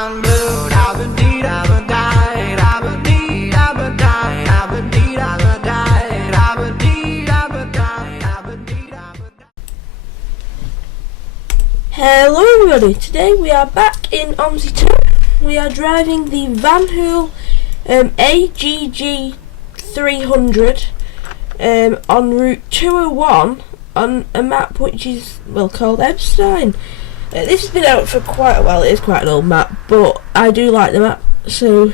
Hello everybody, today we are back in Omsi 2. We are driving the Vanhool AGG 300 on Route 201 on a map which is, well, called Ebstein. This has been out for quite a while. It is quite an old map, but I do like the map, so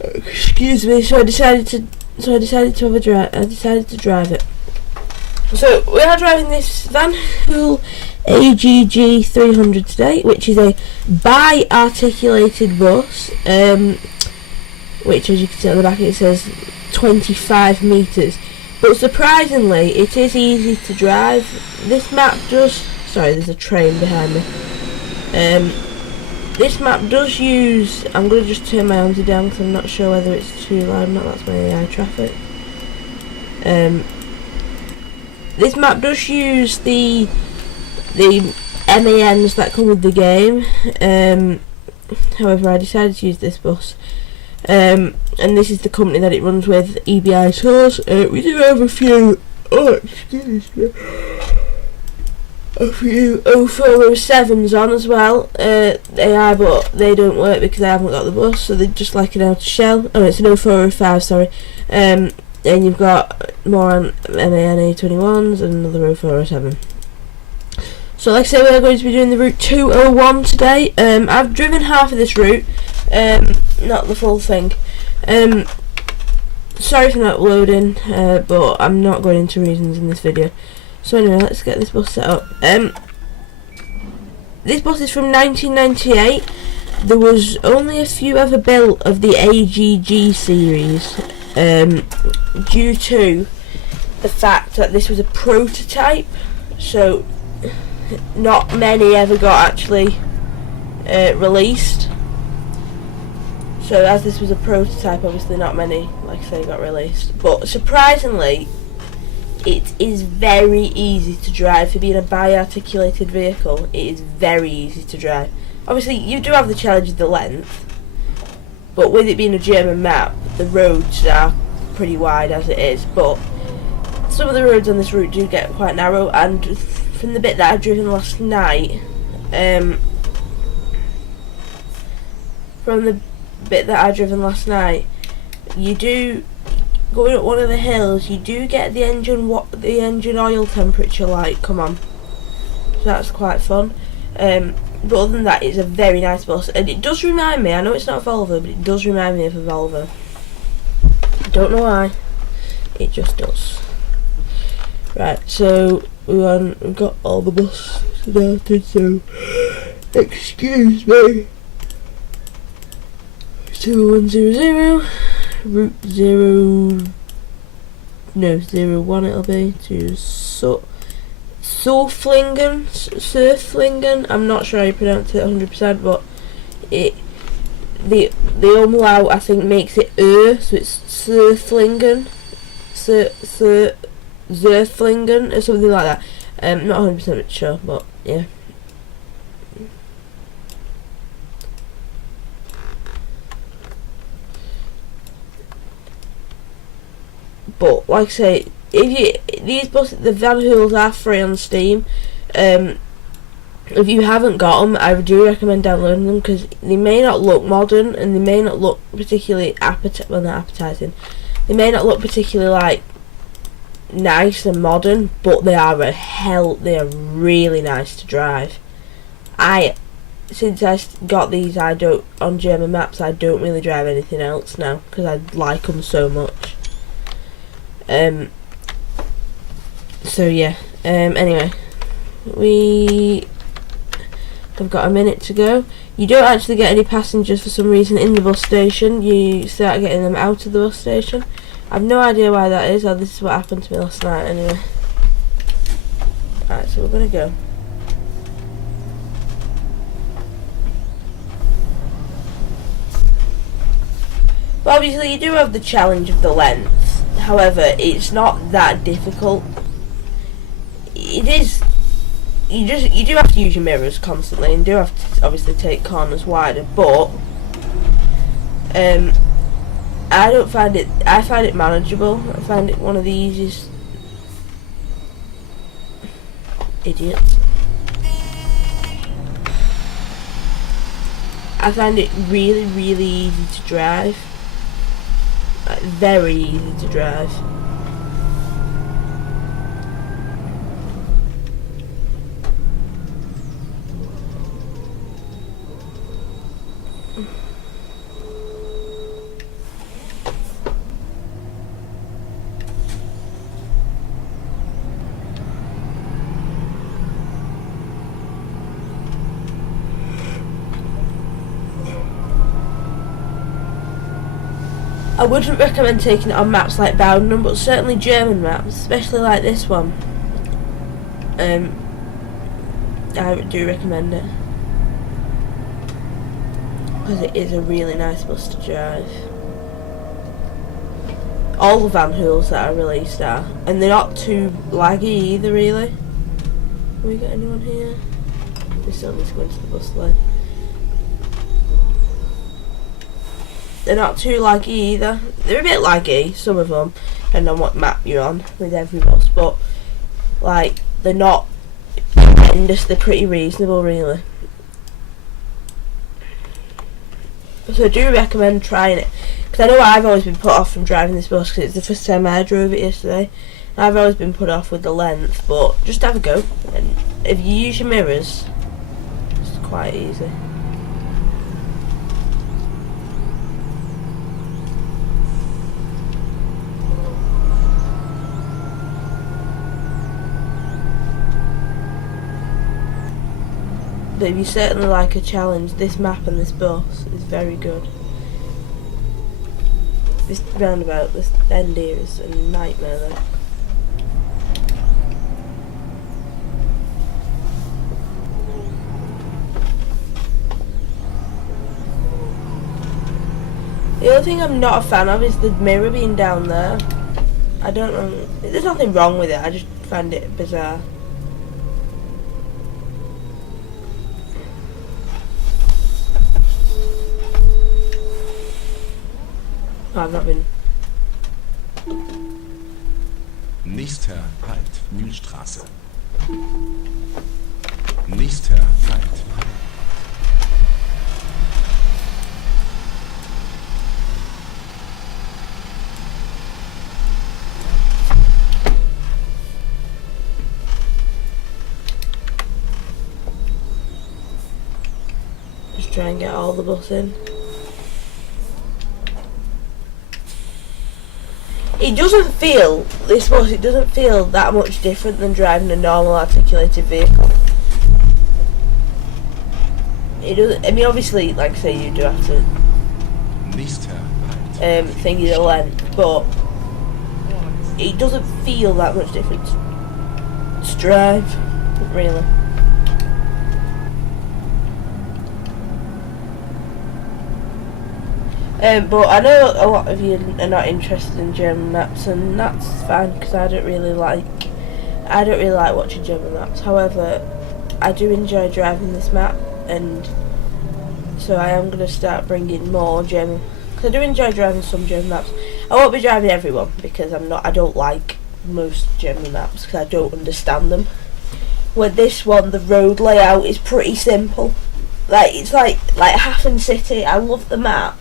excuse me, so I decided to have a drive. I decided to drive it. So we are driving this Vanhool AGG 300 today, which is a bi-articulated bus, which, as you can see on the back, it says 25 metres. But surprisingly, it is easy to drive. This map does. Sorry, there's a train behind me. This map does use. I'm going to just turn my Omsi down because I'm not sure whether it's too loud or not. That's my AI traffic. This map does use the MANs that come with the game. However, I decided to use this bus. And this is the company that it runs with, EBI Tours. We do have a few. Oh, excuse me. A few 0407s on as well. They are, but they don't work because I haven't got the bus, so they're just like an outer shell. Oh, it's an 0405, sorry. And you've got more on MAN A21s and another 0407. So like I say, we're going to be doing the Route 201 today. I've driven half of this route, not the full thing. Sorry for not loading, but I'm not going into reasons in this video. So anyway, let's get this bus set up. This bus is from 1998. There was only a few ever built of the AGG series, due to the fact that this was a prototype, so not many ever got actually released. So as this was a prototype, obviously not many, like I say, got released. But surprisingly, it is very easy to drive. For being a bi-articulated vehicle, it is very easy to drive. Obviously, you do have the challenge of the length, but with it being a German map, the roads are pretty wide as it is. But some of the roads on this route do get quite narrow, and from the bit that I've driven last night, you do, going up one of the hills, you do get the engine oil temperature light come on, so that's quite fun. But other than that, it's a very nice bus, and it does remind me, I know it's not a Volvo, but it does remind me of a Volvo. I don't know why, it just does. Right, so we've got all the bus started, so excuse me. 2100 Route 01 it'll be to Söflingen. I'm not sure how you pronounce it 100%, but the umlaut I think makes it so it's Söflingen, Söflingen or something like that. Not 100% sure, but yeah. But like I say, these buses, the Vanhools are free on Steam. If you haven't got them, I do recommend downloading them because they may not look modern and they may not look particularly appetizing. They may not look particularly like nice and modern, but they are really nice to drive. Since I got these, on German maps, I don't really drive anything else now because I like them so much. So yeah, anyway, we have got a minute to go. You don't actually get any passengers for some reason in the bus station. You start getting them out of the bus station. I've no idea why that is, or this is what happened to me last night anyway. Alright, so we're gonna go. But obviously you do have the challenge of the length. However, it's not that difficult. it is. You do have to use your mirrors constantly, and do have to obviously take corners wider. But I don't find it. I find it manageable. I find it one of the easiest. Idiots. I find it really, really easy to drive. Like, very easy to drive. I wouldn't recommend taking it on maps like Vanhool, but certainly German maps, especially like this one. I do recommend it because it is a really nice bus to drive. All the Vanhools that are released are, and they're not too laggy either, really. Have we got anyone here? We still need to go into the bus lane. They're not too laggy either. They're a bit laggy, some of them, depending on what map you're on with every bus, but like they're not horrendous, they're pretty reasonable really. So I do recommend trying it, because I know I've always been put off from driving this bus because it's the first time I drove it yesterday. I've always been put off with the length, but just have a go, and if you use your mirrors, it's quite easy. But if you certainly like a challenge, this map and this bus is very good. This roundabout, this end here is a nightmare though. The other thing I'm not a fan of is the mirror being down there. I don't know, there's nothing wrong with it, I just find it bizarre. I've not been. Nächster Halt, Mühlstraße. Nächster Halt. Just try and get all the bus in. It doesn't feel, this bus, it doesn't feel that much different than driving a normal articulated vehicle. It doesn't, I mean obviously, like I say, you do have to think the length, but it doesn't feel that much different to drive, really. But I know a lot of you are not interested in German maps, and that's fine because I don't really like watching German maps. However, I do enjoy driving this map, and so I am going to start bringing more German. Because I do enjoy driving some German maps. I won't be driving everyone because I don't like most German maps because I don't understand them. With this one, the road layout is pretty simple. Like it's like Hafen City. I love the map.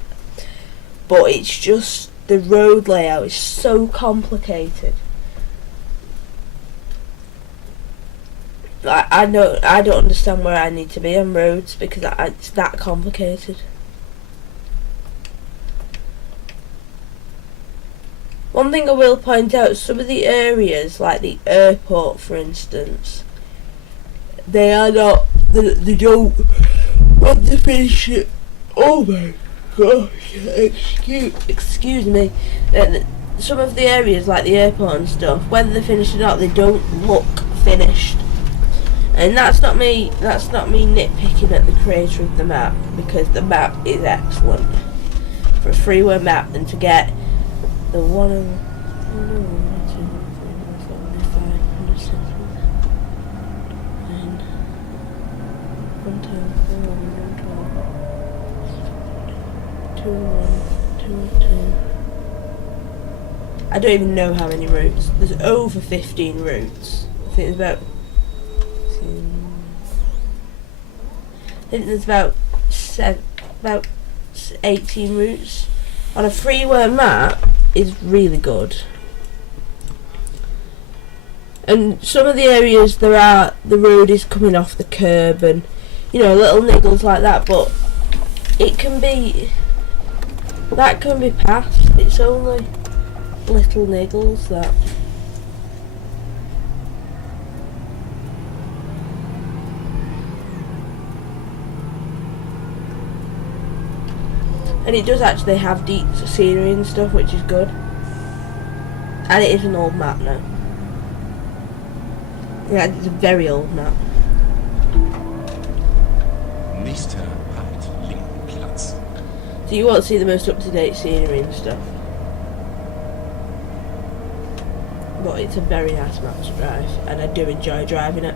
But it's just, the road layout is so complicated. Like, I don't understand where I need to be on roads because it's that complicated. One thing I will point out, some of the areas, like the airport for instance, they are not, they don't want to finish it. Oh my gosh, excuse me. Some of the areas like the airport and stuff, whether they're finished or not, they don't look finished. And that's not me nitpicking at the creator of the map, because the map is excellent for a freeway map, and to get the I don't even know how many routes. There's over 15 routes. I think there's about 18 routes. On a freeware map is really good. And some of the areas the road is coming off the curb and, you know, little niggles like that, but that can be passed. It's only little niggles that. And it does actually have deep scenery and stuff, which is good. And it is an old map now. Yeah, it's a very old map. Nächster Halt, linken Platz. So you won't see the most up-to-date scenery and stuff. But it's a very nice map to drive, and I do enjoy driving it.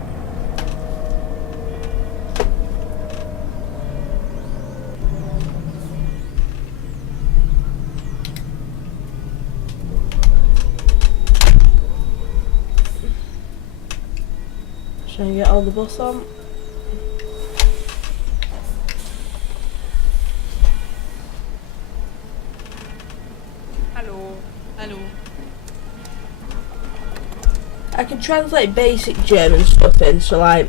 Try and get all the bus on. Hallo. Hallo. I can translate basic German stuff in, so like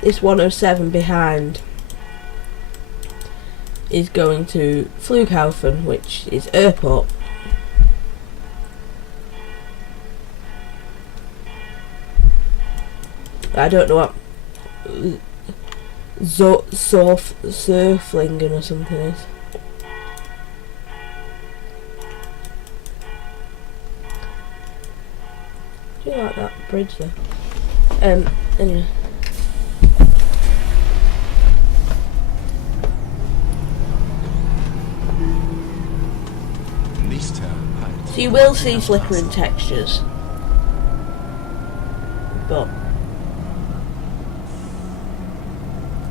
this 107 behind is going to Flughafen, which is airport. I don't know what Söflingen or something is. Do you like that bridge there? Anyway. Nächster Halt. So you will see flickering textures, but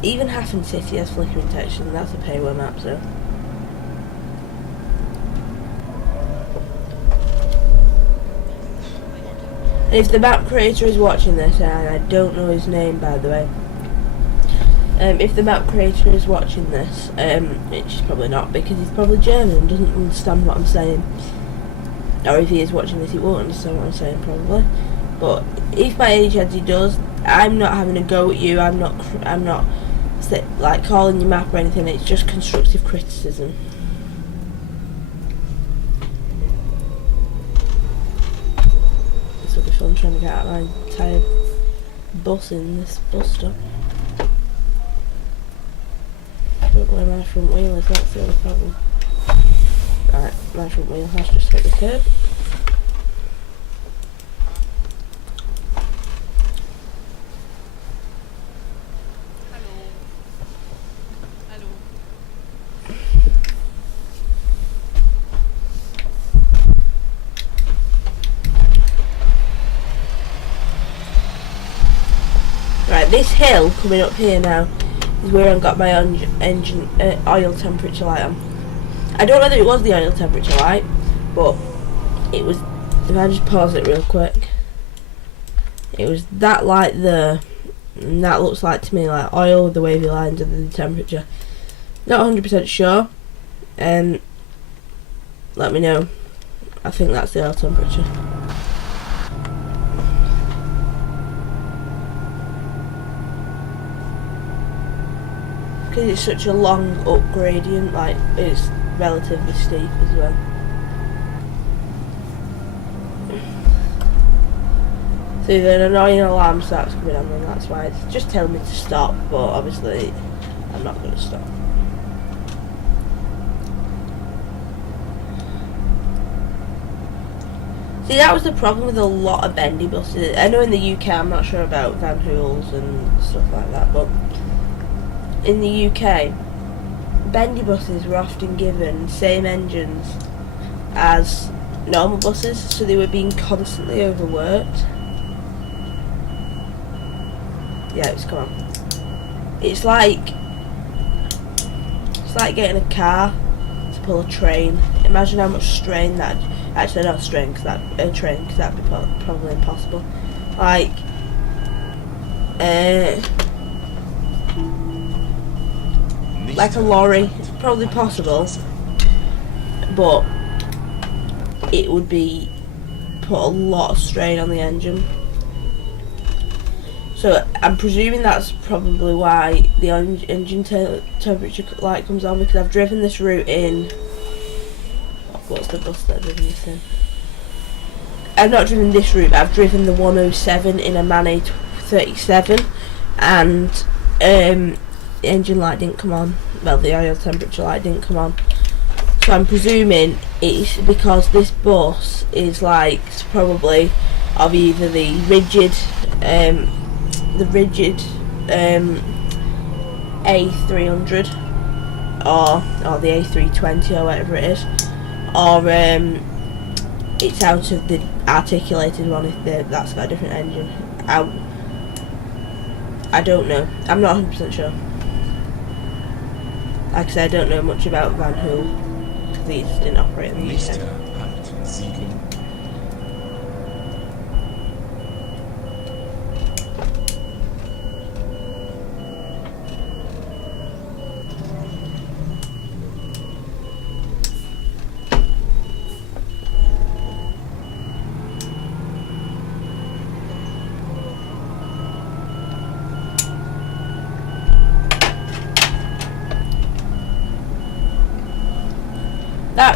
even Hafen City has flickering textures, and that's a payware map, so. And if the map creator is watching this, and I don't know his name by the way, if the map creator is watching this, which is probably not because he's probably German and doesn't understand what I'm saying, or if he is watching this he won't understand what I'm saying probably, but if by any chance he does, I'm not having a go at you, I'm not like calling your map or anything, it's just constructive criticism. This will be fun trying to get out of my entire bus in this bus stop. I don't know where my front wheel is, that's the other problem. Right, my front wheel has just hit the curb. Right, this hill coming up here now is where I've got my engine oil temperature light on. I don't know whether it was the oil temperature light, but it was. If I just pause it real quick, it was that light there, and that looks like to me like oil with the wavy lines and the temperature. Not 100% sure, and let me know. I think that's the oil temperature. Because it's such a long up gradient, like it's relatively steep as well. So then an annoying alarm starts coming on, and that's why it's just telling me to stop, but obviously I'm not going to stop. See, that was the problem with a lot of bendy buses. I know in the UK, I'm not sure about Vanhools and stuff like that, but in the UK, bendy buses were often given same engines as normal buses, so they were being constantly overworked. Yeah, it's come on. It's like getting a car to pull a train. Imagine how much strain that. Actually, not strain, because that'd be probably impossible. Like, like a lorry. It's probably possible, but it would be put a lot of strain on the engine. So I'm presuming that's probably why the engine temperature light comes on, because I've driven this route in. What's the bus that I've driven this in? I've not driven this route, but I've driven the 107 in a MAN 37, and the engine light didn't come on. Well, the oil temperature light didn't come on. So I'm presuming it's because this bus is like probably of either the rigid A300 or the A320 or whatever it is, or it's out of the articulated one if that's got a different engine. I don't know. I'm not 100% sure. Like I said, I don't know much about Vanhool because these didn't operate in the UK.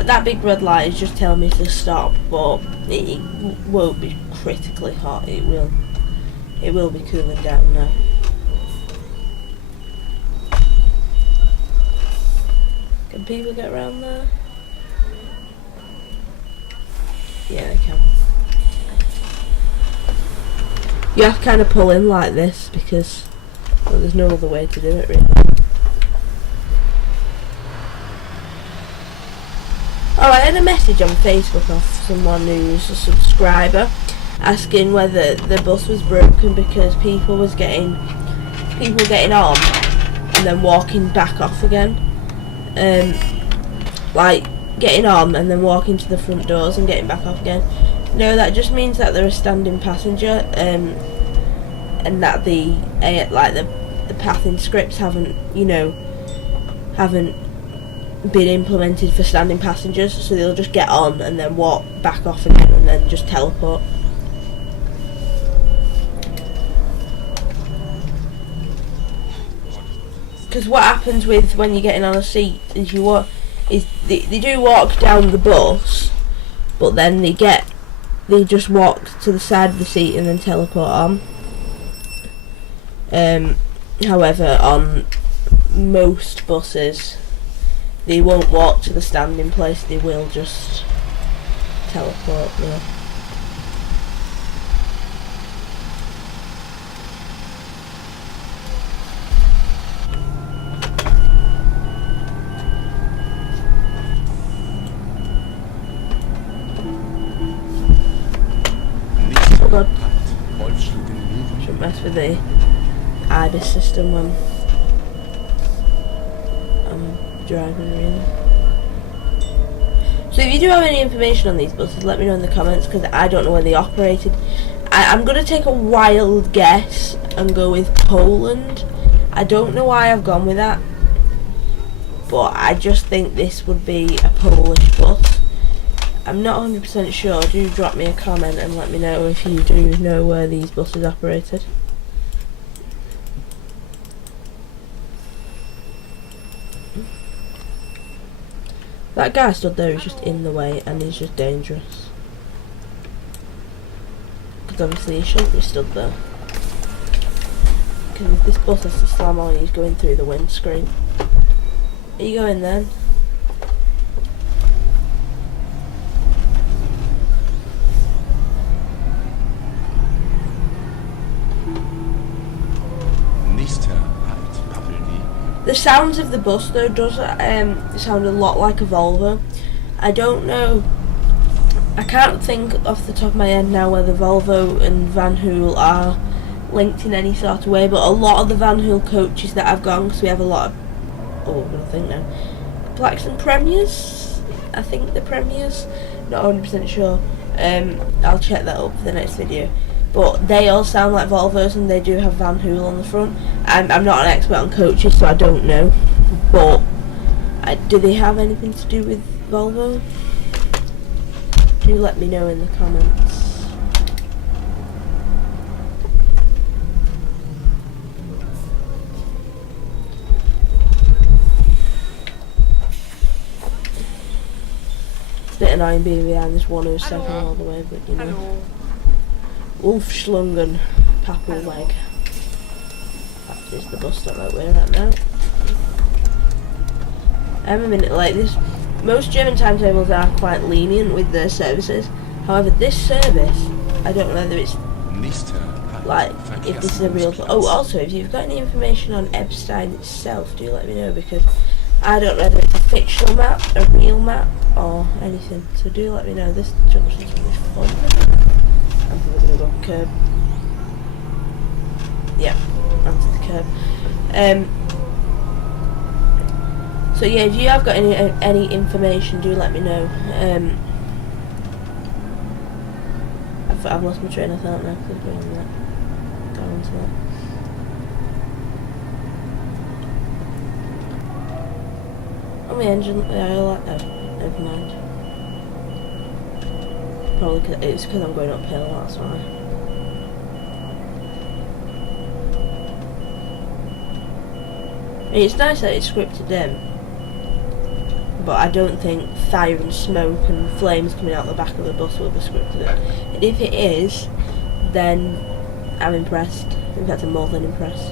That big red light is just telling me to stop, but it won't be critically hot. It will be cooling down now. Can people get around there? Yeah, they can. You have to kind of pull in like this because, well, there's no other way to do it really. Oh, I had a message on Facebook off someone who's a subscriber asking whether the bus was broken because people getting on and then walking back off again. Like getting on and then walking to the front doors and getting back off again. No, that just means that they're a standing passenger, and that the pathing scripts haven't been implemented for standing passengers, so they'll just get on and then walk back off again and then just teleport. Because what happens when you're getting on a seat is they do walk down the bus, but then they just walk to the side of the seat and then teleport on. However, on most buses they won't walk to the standing place, they will just teleport there. Oh god. Shouldn't mess with the IBIS system when driving really. So if you do have any information on these buses, let me know in the comments, because I don't know where they operated. I'm going to take a wild guess and go with Poland. I don't know why I've gone with that, but I just think this would be a Polish bus. I'm not 100% sure. Do drop me a comment and let me know if you do know where these buses operated. That guy stood there, he's just in the way and he's just dangerous. Because obviously he shouldn't be stood there. Because if this bus has to slam on, he's going through the windscreen. Are you going then? The sounds of the bus though does sound a lot like a Volvo. I don't know, I can't think off the top of my head now whether Volvo and Vanhool are linked in any sort of way, but a lot of the Vanhool coaches that I've gone, because we have a lot of, I'm going to think now, Blacks and Premiers, I think the Premiers, not 100% sure, I'll check that up for the next video, but they all sound like Volvos and they do have Vanhool on the front. I'm not an expert on coaches, so I don't know, but do they have anything to do with Volvo? Do let me know in the comments. It's a bit annoying being behind this 107 all the way, but you know. Hallo. Wolfschlungen, Papelweg. That is the bus stop that we're at now. I'm a minute late. Most German timetables are quite lenient with their services. However, this service, I don't know whether it's like, if this is a real... Oh, also, if you've got any information on Ebstein itself, do let me know, because I don't know whether it's a fictional map, a real map, or anything. So do let me know. This junction's really fun. I'm probably going to go curb. Yeah, onto the curb. So yeah, if you have got any information, do let me know. I've lost my train of thought now because I'm doing that. Go on to that. Oh, my engine. Yeah, I like that. Never mind. Probably it's because I'm going uphill. That's why. I mean, it's nice that it's scripted in. But I don't think fire and smoke and flames coming out the back of the bus will be scripted in. And if it is, then I'm impressed. In fact, I'm more than impressed.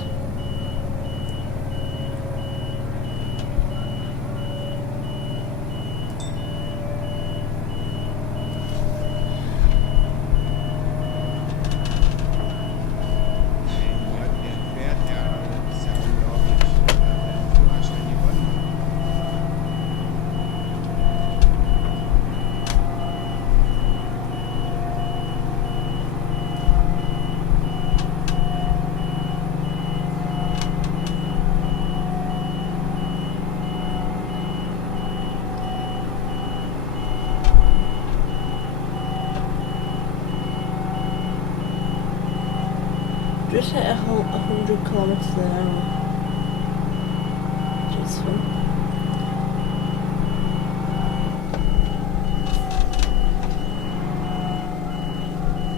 Just hit 100 kilometers an hour, which is fun.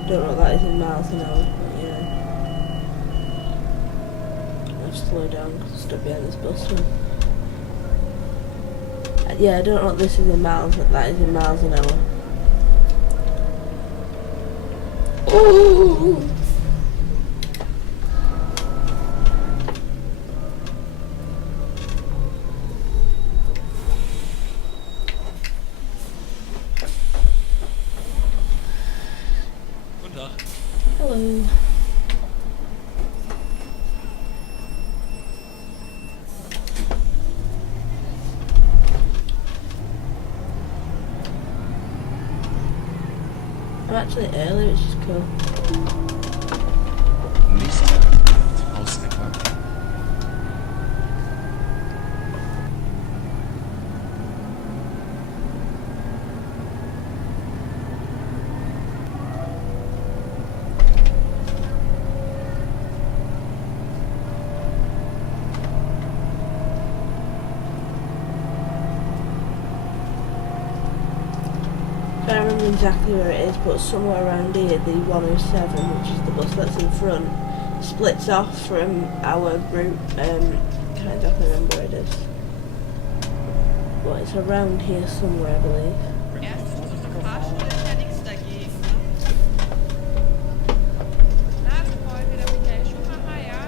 Don't know what that is in miles an hour, but yeah. I'll slow down because I'm stuck behind this bus now. Yeah, I don't know what this is in miles, but that is in miles an hour. Ooh! Hello. I'm actually early, which is cool. I don't remember exactly where it is, but somewhere around here, the 107, which is the bus that's in front, splits off from our route. Can't exactly remember where it is, but it's around here somewhere, I believe. Erstens, durch eine Fahrschule ist ja nichts dagegen. Nasenfreunde, der Michael Schumacher, ja.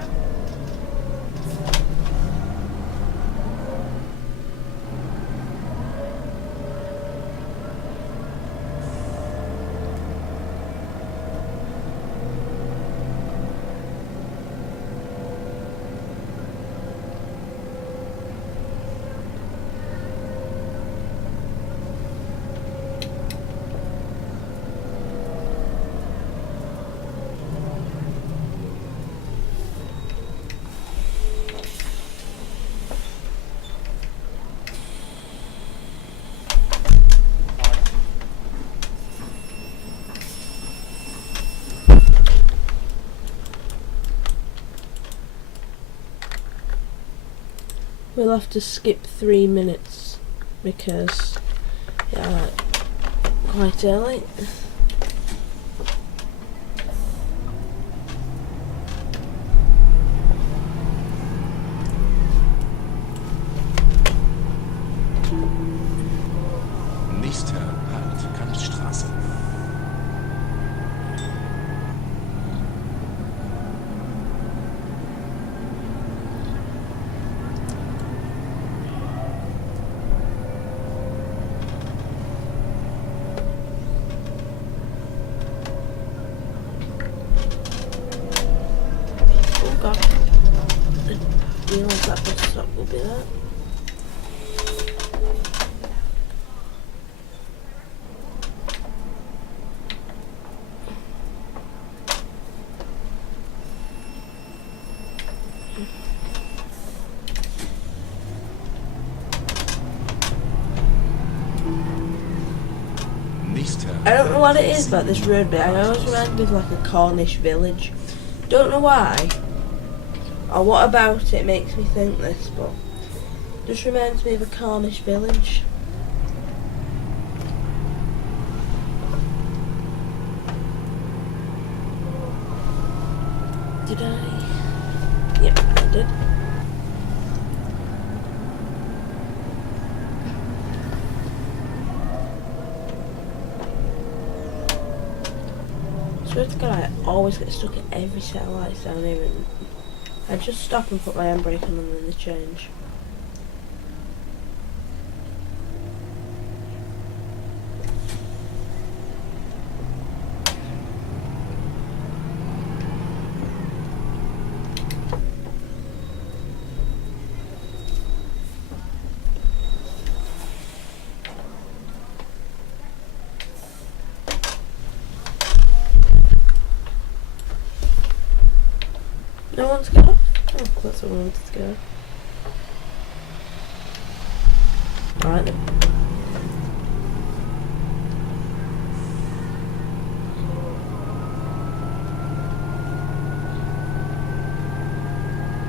We'll have to skip 3 minutes because yeah, quite early. Nächster Halt, Kantstraße. Oh god. I didn't realise that bus stop will be there. I don't know what it is about this road, but I always remind me of like a Cornish village. Don't know why, or what about it makes me think this, but it just reminds me of a Cornish village. Did I? Yep, I did. I swear to God, I always get stuck at every set of lights down here, and I just stop and put my handbrake on and then they change. No one's got off? Oh, that's what I wanted to go. Alright then.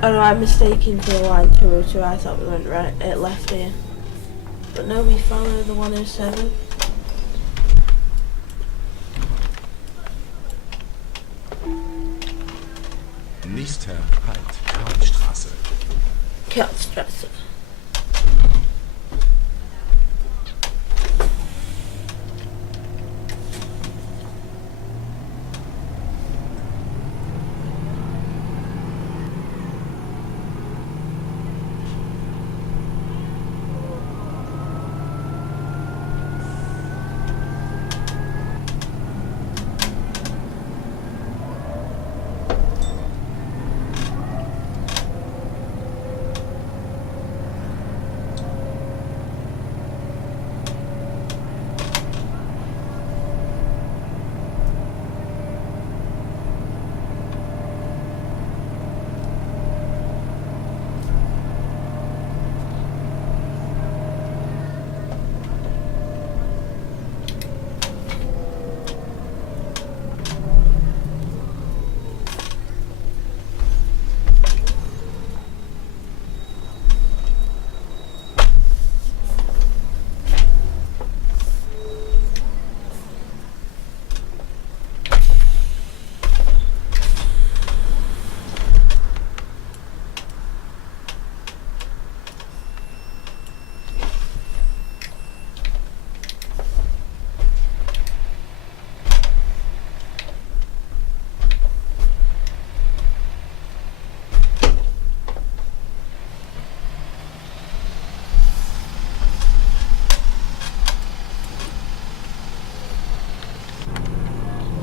Oh no, I'm mistaken for the line 202. I thought we went right, left here. But no, we follow the 107. Nächster Halt, Karlstraße. Karlstraße.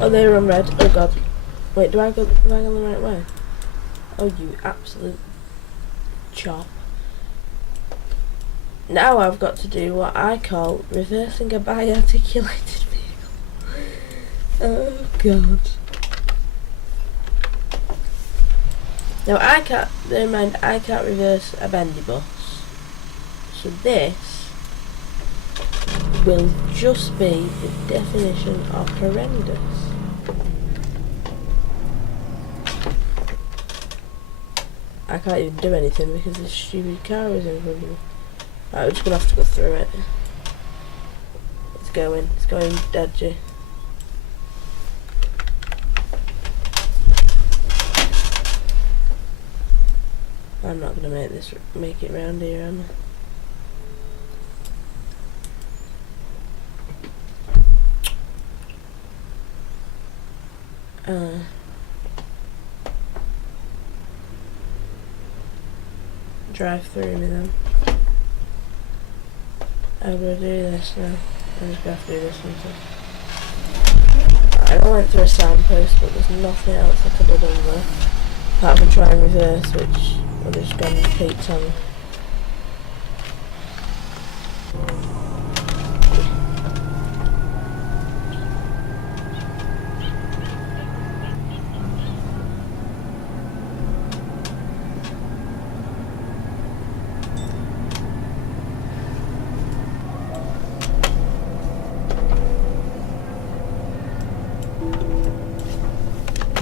Oh, they're on red. Oh god. Wait, do I go the right way? Oh, you absolute chop. Now I've got to do what I call reversing a bi-articulated vehicle. Oh god. Now bear in mind, I can't reverse a bendy bus. So this will just be the definition of horrendous. I can't even do anything because this stupid car is in front of me. Right, we're just gonna have to go through it. It's going dodgy. I'm not gonna make it round here, am I? Drive through me then. How do I do this now? I'm just gonna have to do this one. I went through a signpost, but there's nothing else I could have done there. Apart from try and reverse, which would have just gone complete tongue.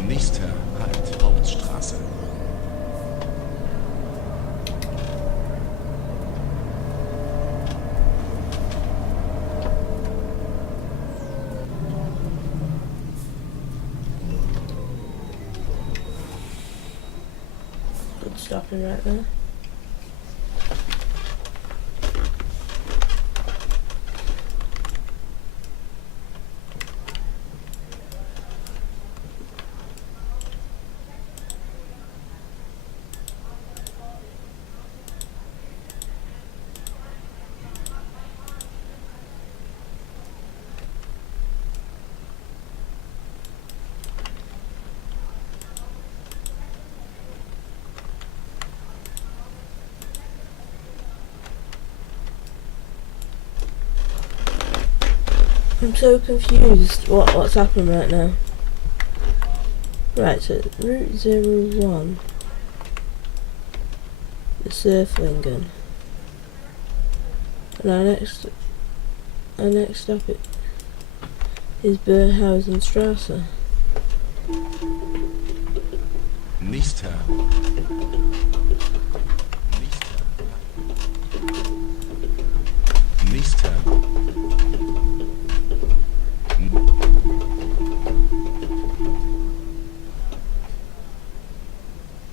Nächster Halt Hauptstraße. Good stopping right there. I'm so confused. What's happening right now? Right, so Route 01, the Söflingen, and our next stop is Berghausenstrasse. Nächster. Nächster.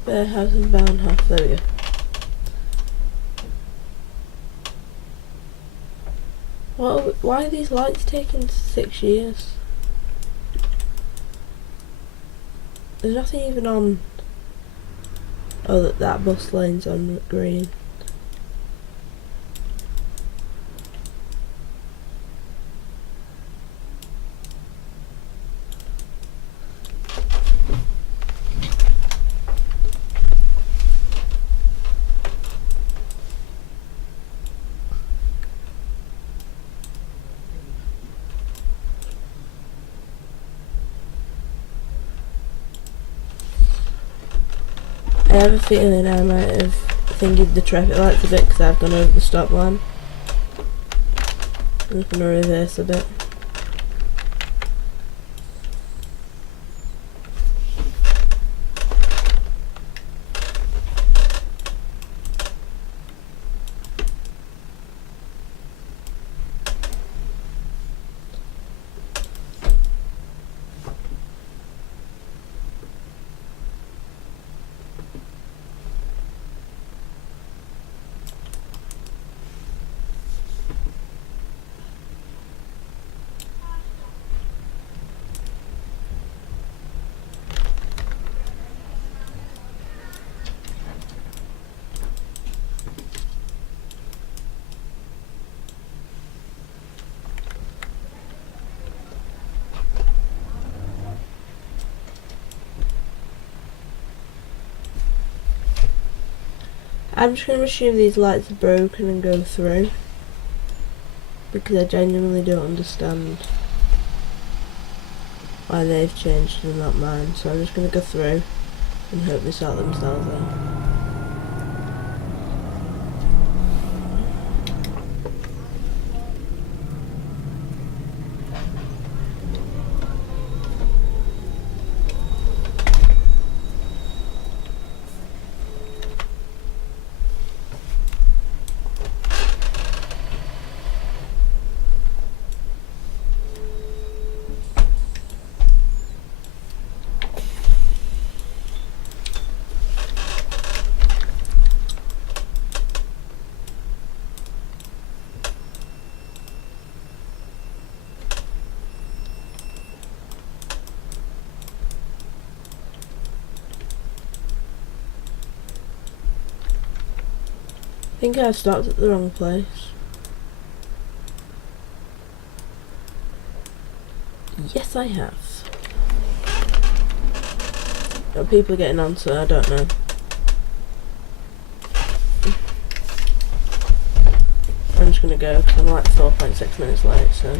Berghausen-Bahnhof, there we go. Why are these lights taking 6 years? There's nothing even on. Oh, that bus lane's on green. I have a feeling I might have thingied the traffic lights a bit because I've gone over the stop line. I'm just going to reverse a bit. I'm just going to assume these lights are broken and go through, because I genuinely don't understand why they've changed and not mine. So I'm just going to go through and hope they sort themselves out. think I've stopped at the wrong place. Yes, I have. Are people getting on to? I don't know. I'm just gonna go because I'm like 4.6 minutes late, so.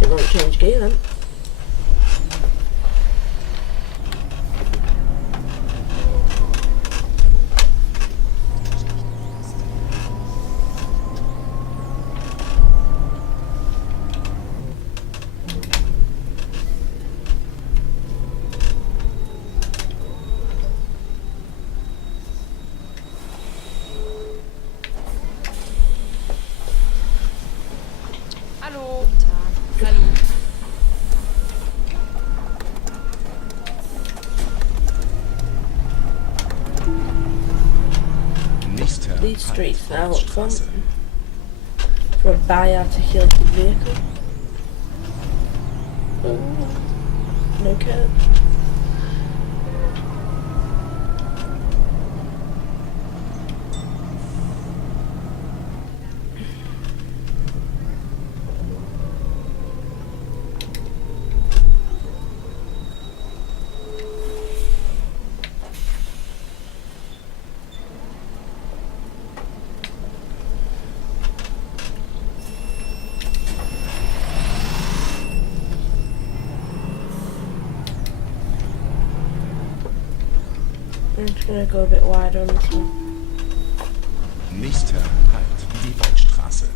It won't change gear then. Hallo. Hallo. Nächster These streets now look fun Hauptstraße. for a bi-articulated vehicle. Oh, no curb. I'm just gonna go a bit wider on this one. Nächster Halt die Waldstraße.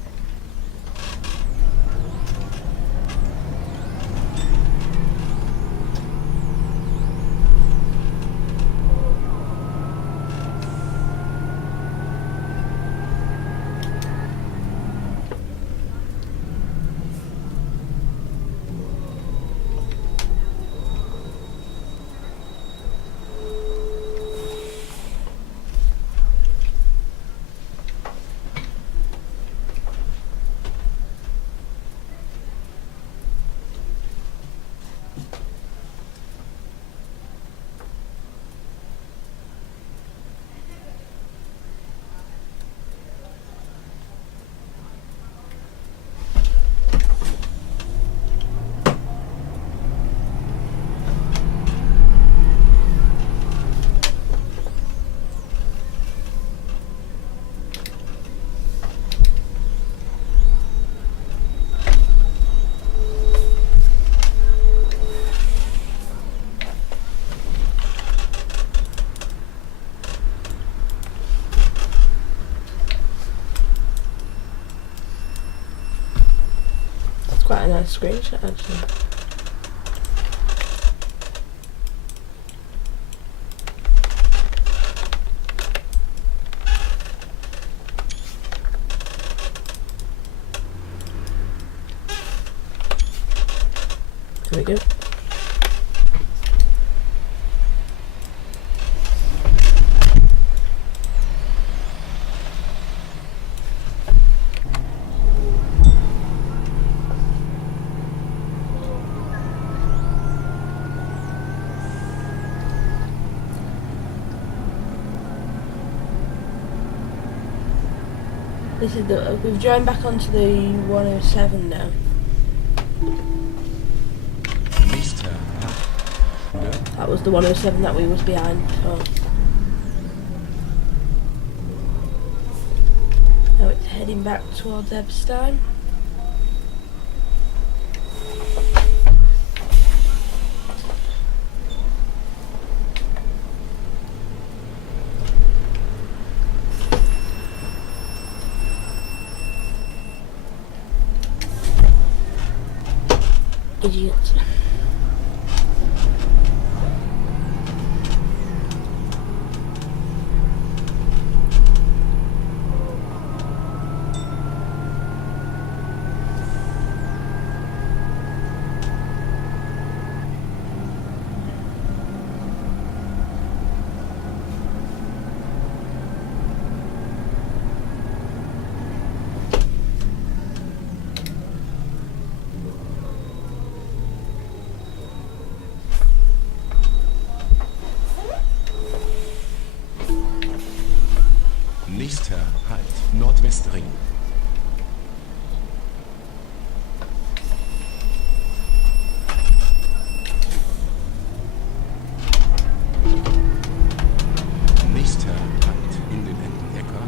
Quite a nice screenshot actually. There we go. This is we've joined back onto the 107 now. Nächster Halt. That was the 107 that we was behind. So now it's heading back towards Ebstein. Idiot. Nächster Halt Nordwestring. Nächster Halt in den Entenäcker.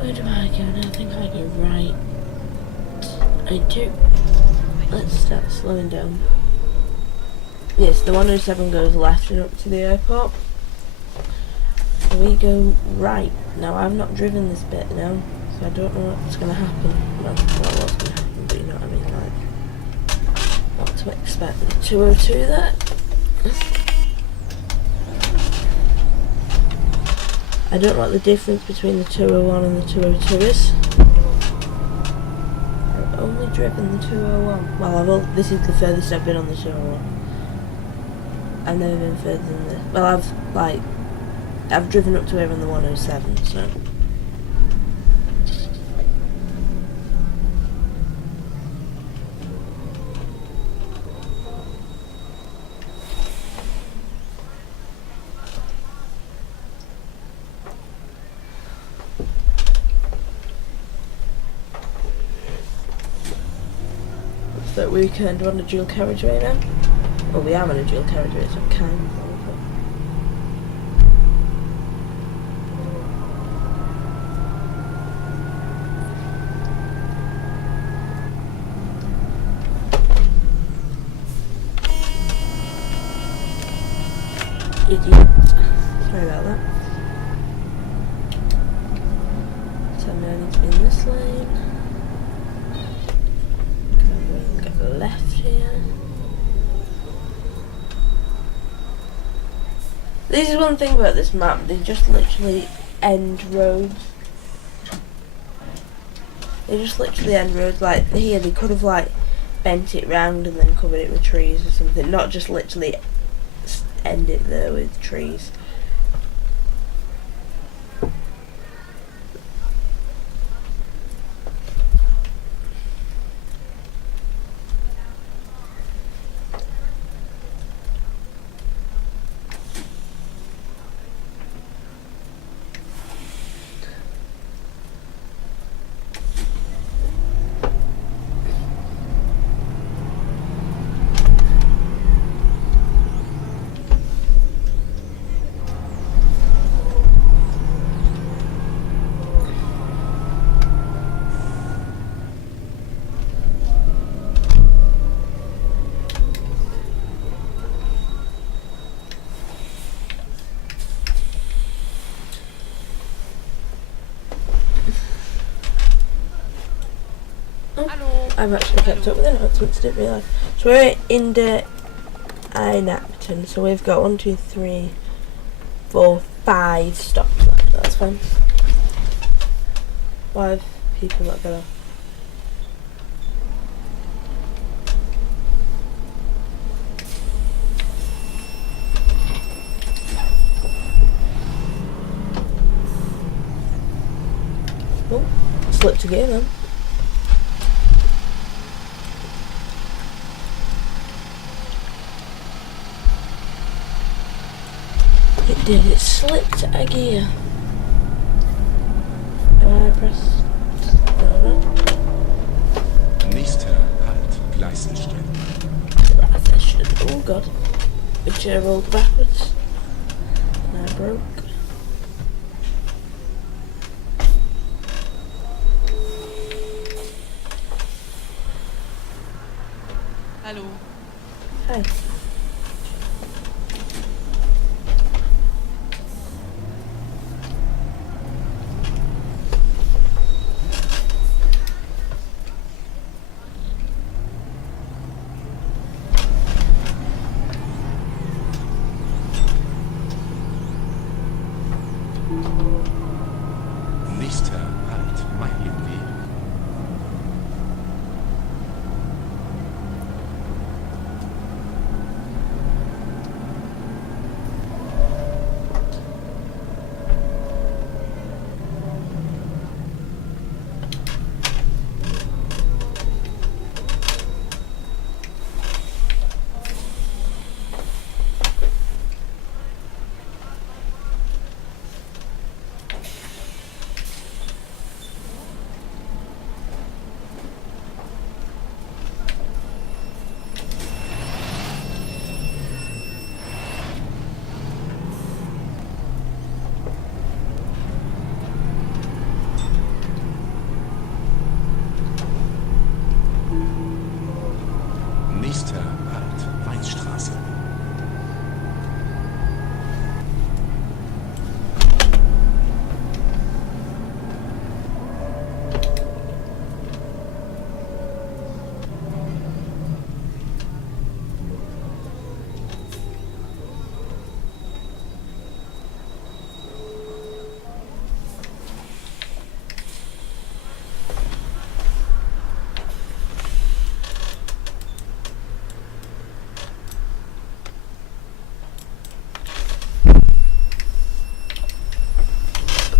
Where do I go now? I think I go right. I do. Let's start slowing down. Yes, the 107 goes left and up to the airport. So we go right. Now I've not driven this bit now, so I don't know what's going to happen. Well, not what's going to happen, but you know what I mean, like what to expect. 202 there. I don't know what the difference between the 201 and the 202 is. I've only driven the 201. Well, this is the furthest I've been on the 201. I've never been further than this. Well, I've driven up to here on the 107, so. That weekend we're on a dual carriageway now. Well, we are on a dual carriageway, so I'm kind of over. Idiot. Sorry about that. So now I need to be in this lane. Left here. This is one thing about this map, they just literally end roads. They just literally end roads. Like here they could have like bent it round and then covered it with trees or something, not just literally end it there with trees. I've actually kept up with the announcements, didn't realise. So we're in the Einapton, so we've got 1, 2, 3, 4, 5 stops left. That's fine. 5 people that got off. Oh, slipped a gear then. It did, it slipped a gear. I press. No. Nächster Halt, Gleisenstelle. Oh god. The chair rolled backwards. And I broke. Hallo. Hi. Nächster Halt, Meilenweg. Nächster Halt, Weinstraße.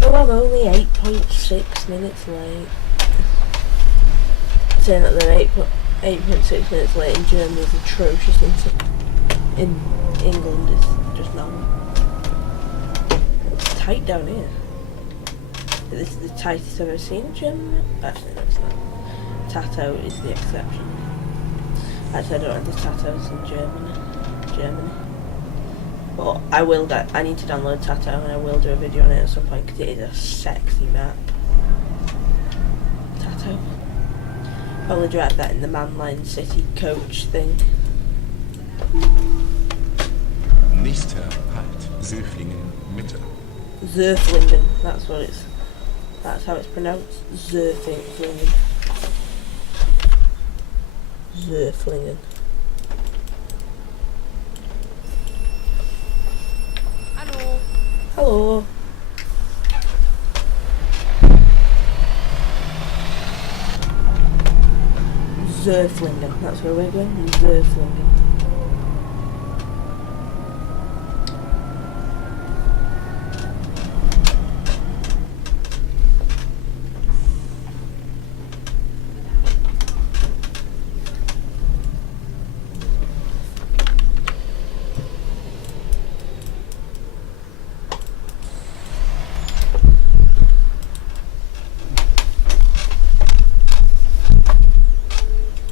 Oh, I'm only 8.6 minutes late. Saying that they're 8.6 minutes late in Germany is atrocious, isn't it? In England it's just normal. It's tight down here. This is the tightest I've ever seen in Germany. Actually, no, it's not. Tattoo is the exception. Actually, I don't have the tattoos in Germany. But I will. I need to download Tattoo, and I will do a video on it at some point because it is a sexy map. Tattoo. Probably drive that in the Mannline City coach thing. Nächster Halt, Söflingen, Mitte. Söflingen. That's what it's. That's how it's pronounced. Söflingen. Söflingen. Hallo. Hello. Söflingen. That's where we're going. Söflingen.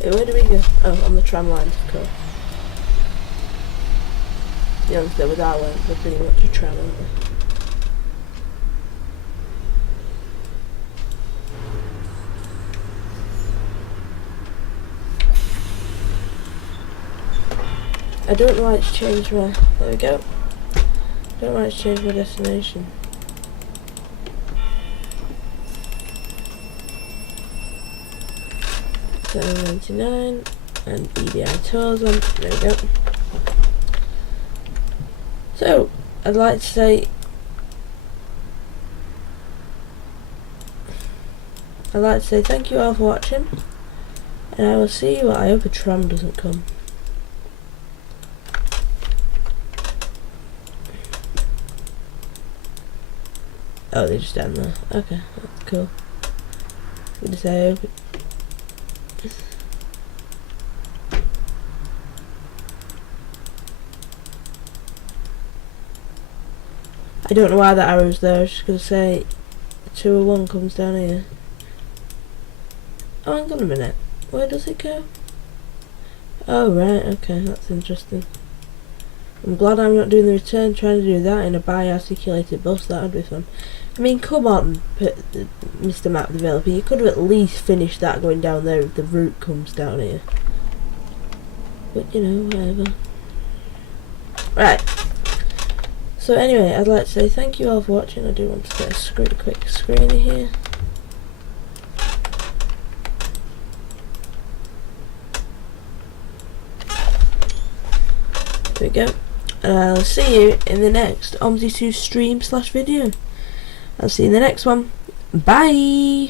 Where do we go? Oh, on the tram lines, of course. The ones that with our lines, they're pretty much a tram, aren't they? I don't know why it's changed my... There we go. I don't know why it's changed my destination. 799 and EDI tours on. There we go. So, I'd like to say thank you all for watching, and I will see you. I hope a tram doesn't come. Oh, they're just down there. Okay, that's cool. I'm gonna say I hope I don't know why that arrow's there. I was just gonna say 201 comes down here. Oh, hang on a minute. Where does it go? Oh, right, okay, that's interesting. I'm glad I'm not doing the return, trying to do that in a bi-articulated bus. That would be fun. I mean, come on, Mr. Map Developer, you could have at least finished that going down there if the route comes down here. But, you know, whatever. Right. So anyway, I'd like to say thank you all for watching. I do want to get a quick screener here. There we go. And I'll see you in the next Omsi 2 stream/video. I'll see you in the next one. Bye!